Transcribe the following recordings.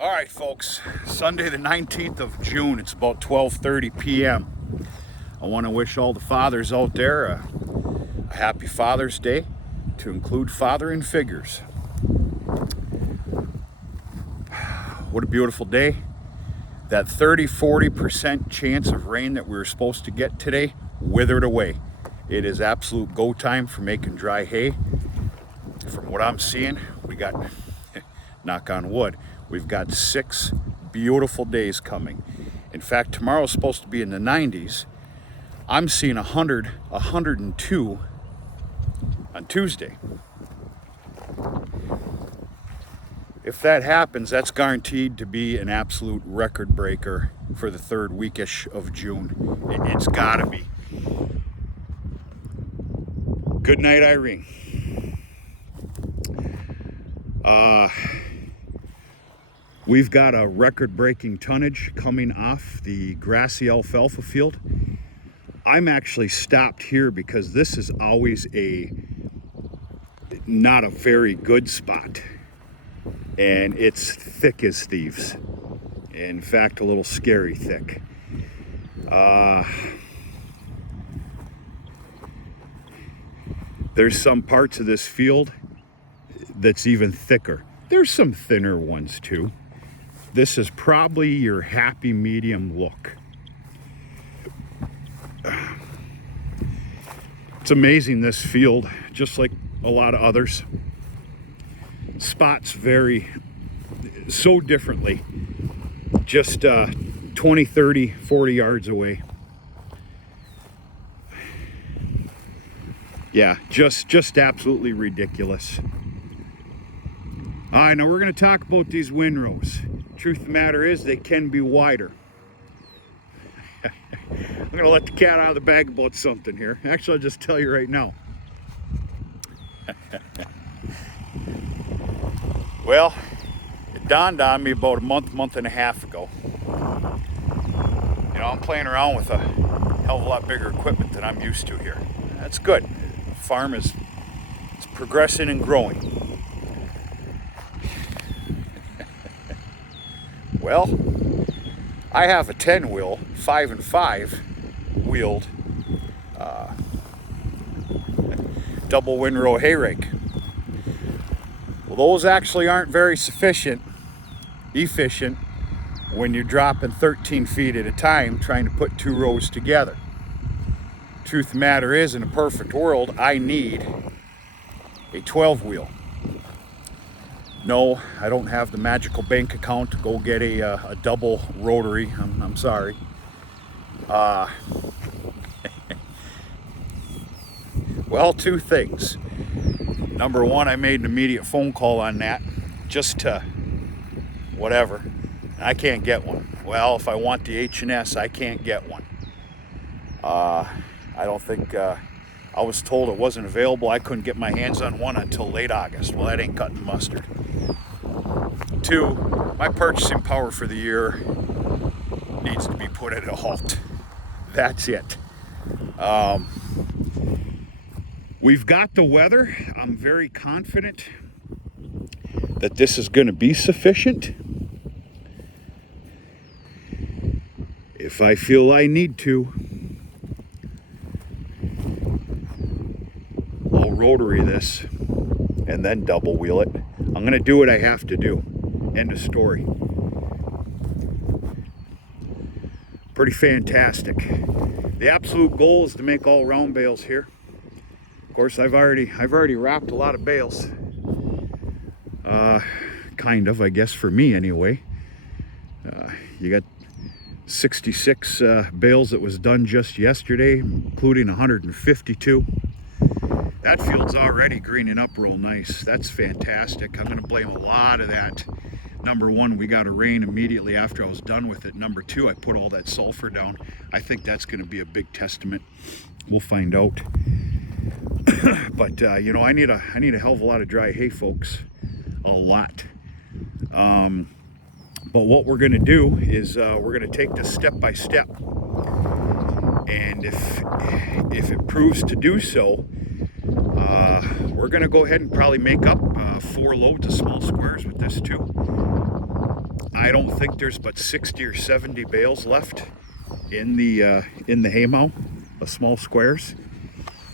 All right, folks, Sunday the 19th of June, it's about 12:30 p.m. I want to wish all the fathers out there a happy Father's Day, to include fathering figures. What a beautiful day. That 30-40% chance of rain that we were supposed to get today withered away. It is absolute go time for making dry hay. From what I'm seeing, we got, knock on wood, we've got 6 beautiful days coming. In fact, tomorrow's supposed to be in the 90s. I'm seeing 100, 102 on Tuesday. If that happens, that's guaranteed to be an absolute record breaker for the third weekish of June. It's gotta be. Good night, Irene. We've got a record-breaking tonnage coming off the Grassy alfalfa field. I'm actually stopped here because this is always not a very good spot. And it's thick as thieves. In fact, a little scary thick. There's some parts of this field that's even thicker. There's some thinner ones too. This is probably your happy medium look. It's amazing, this field, just like a lot of others, spots vary so differently, just 20, 30, 40 yards away. Yeah, just absolutely ridiculous. All right, now we're going to talk about these windrows. Truth of the matter is, they can be wider. I'm going to let the cat out of the bag about something here. Actually, I'll just tell you right now. Well, it dawned on me about a month and a half ago. You know, I'm playing around with a hell of a lot bigger equipment than I'm used to here. That's good. The farm is progressing and growing. Well, I have a 10-wheel, 5 and 5 wheeled double windrow hay rake. Well, those actually aren't very efficient when you're dropping 13 feet at a time trying to put 2 rows together. Truth of the matter is, in a perfect world, I need a 12-wheel. No, I don't have the magical bank account to go get a double rotary. I'm sorry. Well, 2 things. Number 1, I made an immediate phone call on that, just to whatever. I can't get one. Well, if I want the H&S, I can't get one. I don't think, I was told it wasn't available. I couldn't get my hands on one until late August. Well, that ain't cutting mustard. 2, my purchasing power for the year needs to be put at a halt. That's it. We've got the weather. I'm very confident that this is going to be sufficient. If I feel I need to, I'll rotary this and then double wheel it. I'm going to do what I have to do. End of story. Pretty fantastic. The absolute goal is to make all round bales here. Of course, I've already wrapped a lot of bales. Kind of, I guess, for me anyway. You got 66 bales that was done just yesterday, including 152. That field's already greening up real nice. That's fantastic. I'm going to blame a lot of that. Number 1, we got a rain immediately after I was done with it. Number 2, I put all that sulfur down. I think that's going to be a big testament. We'll find out. But you know, I need a hell of a lot of dry hay, folks. A lot. But what we're going to do is we're going to take this step by step. And if it proves to do so, we're going to go ahead and probably make up 4 loads of small squares with this too. I don't think there's but 60 or 70 bales left in the haymow, the small squares.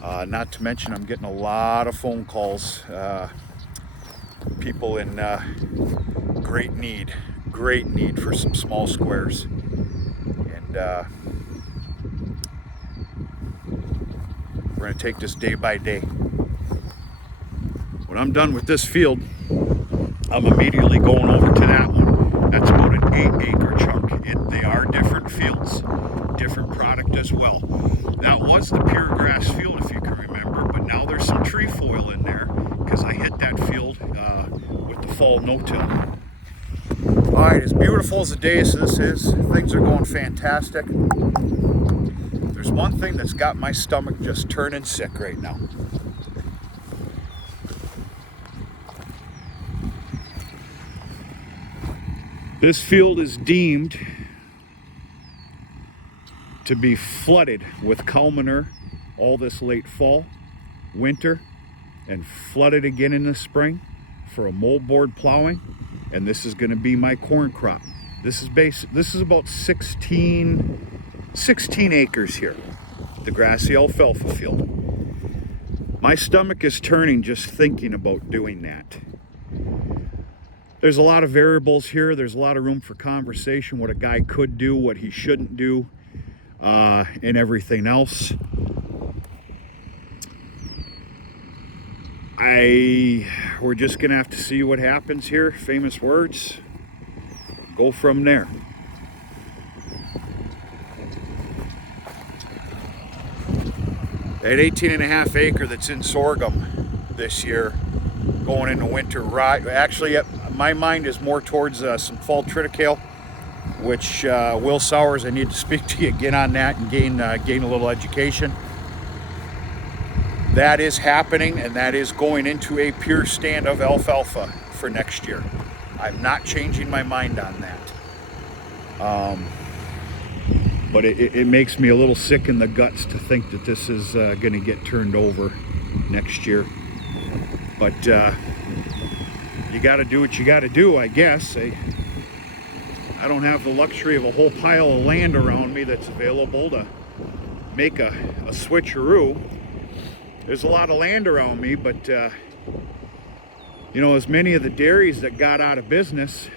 Not to mention, I'm getting a lot of phone calls. People in great need for some small squares. And we're going to take this day by day. When I'm done with this field, I'm immediately going over to that one. That's about an 8-acre chunk. They are different fields, different product as well. That was the pure grass field, if you can remember, but now there's some trefoil in there because I hit that field with the fall no-till. All right, as beautiful as the day as this is, things are going fantastic. There's one thing that's got my stomach just turning sick right now. This field is deemed to be flooded with cow manure all this late fall, winter, and flooded again in the spring for a moldboard plowing. And this is going to be my corn crop. This is about 16 acres here, the Grassy alfalfa field. My stomach is turning just thinking about doing that. There's a lot of variables here. There's a lot of room for conversation, what a guy could do, what he shouldn't do, and everything else. We're just gonna have to see what happens here. Famous words. Go from there. That 18.5 acre that's in sorghum this year, going into winter, right? Actually, my mind is more towards some fall triticale, which Will Sowers, I need to speak to you again on that and gain a little education. That is happening, and that is going into a pure stand of alfalfa for next year. I'm not changing my mind on that. But it makes me a little sick in the guts to think that this is going to get turned over next year. But you got to do what you got to do, I guess. I don't have the luxury of a whole pile of land around me that's available to make a switcheroo. There's a lot of land around me, but you know, as many of the dairies that got out of business,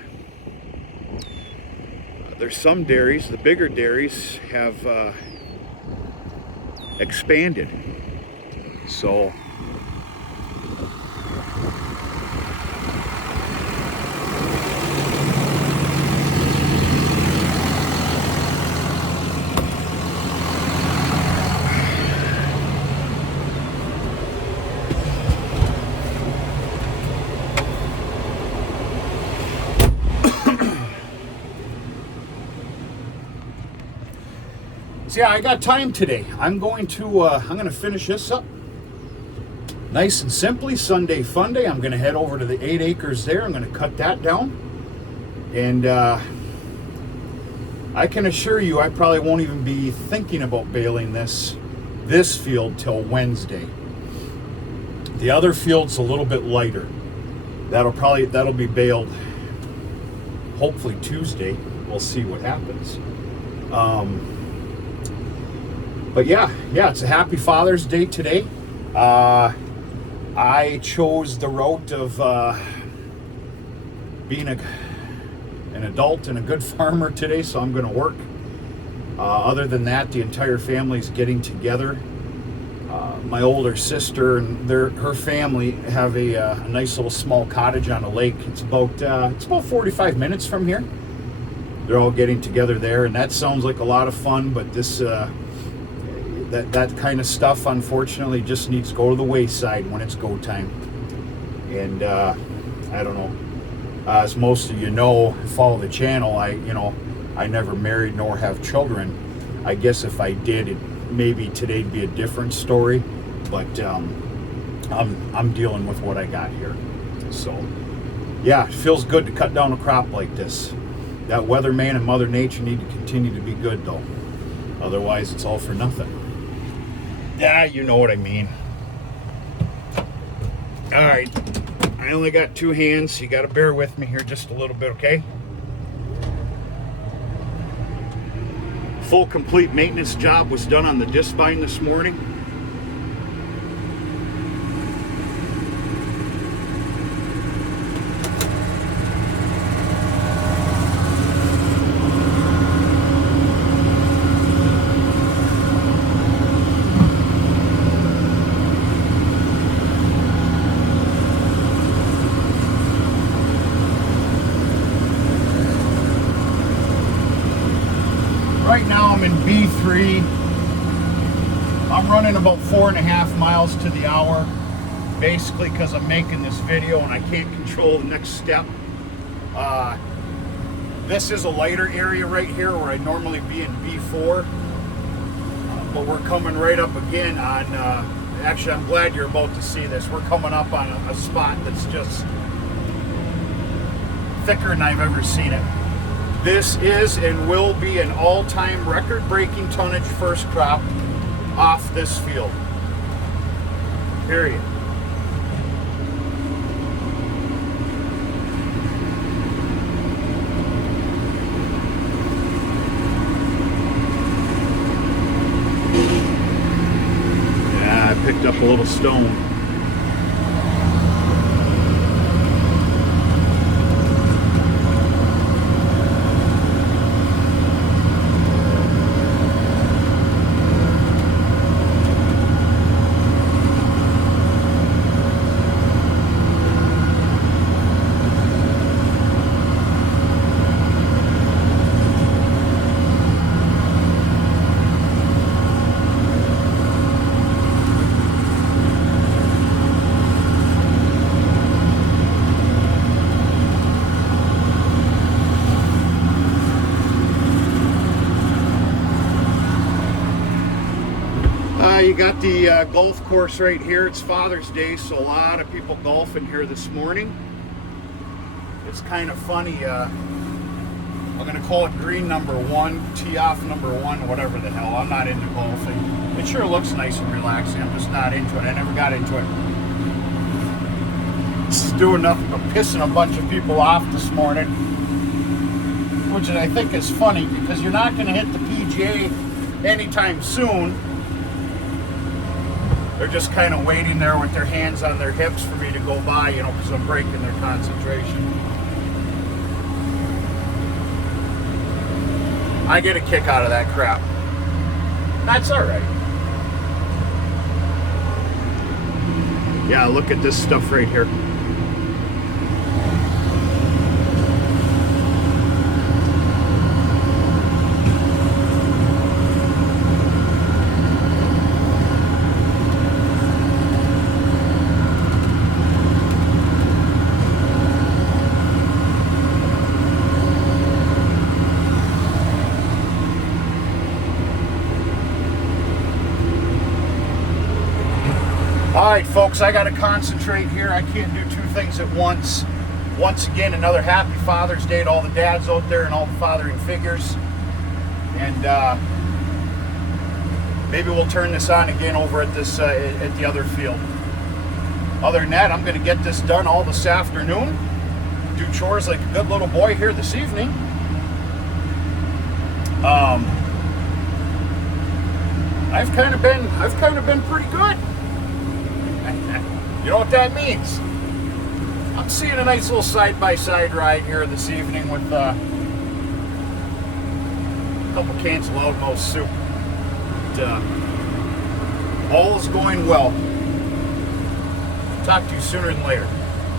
there's some dairies, the bigger dairies, have expanded. So yeah, I got time today. I'm going to finish this up nice and simply. Sunday fun day. I'm going to head over to the 8 acres there. I'm going to cut that down, and I can assure you I probably won't even be thinking about baling this field till Wednesday. The other field's a little bit lighter. That'll be baled hopefully Tuesday. We'll see what happens. But yeah, it's a happy Father's Day today. I chose the route of being an adult and a good farmer today, so I'm going to work. Other than that, the entire family's getting together. My older sister and her family have a nice little small cottage on a lake. It's about 45 minutes from here. They're all getting together there, and that sounds like a lot of fun. But this that kind of stuff, unfortunately, just needs to go to the wayside when it's go time. And I don't know. As most of you know, follow the channel. I never married nor have children. I guess if I did, maybe today'd be a different story. But I'm dealing with what I got here. So yeah, it feels good to cut down a crop like this. That weatherman and Mother Nature need to continue to be good, though. Otherwise, it's all for nothing. Yeah, you know what I mean. All right, I only got 2 hands, so you got to bear with me here just a little bit, okay? Full complete maintenance job was done on the disc vine this morning. Right now I'm in B3. I'm running about 4.5 miles to the hour, basically because I'm making this video and I can't control the next step. This is a lighter area right here where I'd normally be in B4, but we're coming right up again on, actually I'm glad you're about to see this. We're coming up on a spot that's just thicker than I've ever seen it. This is and will be an all-time record-breaking tonnage first crop off this field. Period. Yeah, I picked up a little stone. You got the golf course right here. It's Father's Day, so a lot of people golfing here this morning. It's kind of funny. I'm going to call it green number 1, tee off number 1, whatever the hell. I'm not into golfing. It sure looks nice and relaxing. I'm just not into it. I never got into it. This is doing nothing but pissing a bunch of people off this morning, which I think is funny because you're not going to hit the PGA anytime soon. They're just kind of waiting there with their hands on their hips for me to go by, you know, because I'm breaking their concentration. I get a kick out of that crap. That's all right. Yeah, look at this stuff right here. All right, folks, I got to concentrate here. I can't do two things at once. Once again, another happy Father's Day to all the dads out there and all the fathering figures. And maybe we'll turn this on again over at this at the other field. Other than that, I'm going to get this done all this afternoon. Do chores like a good little boy here this evening. I've kind of been pretty good. You know what that means? I'm seeing a nice little side-by-side ride here this evening with a couple cans of loudmouth soup. All is going well. Talk to you sooner than later.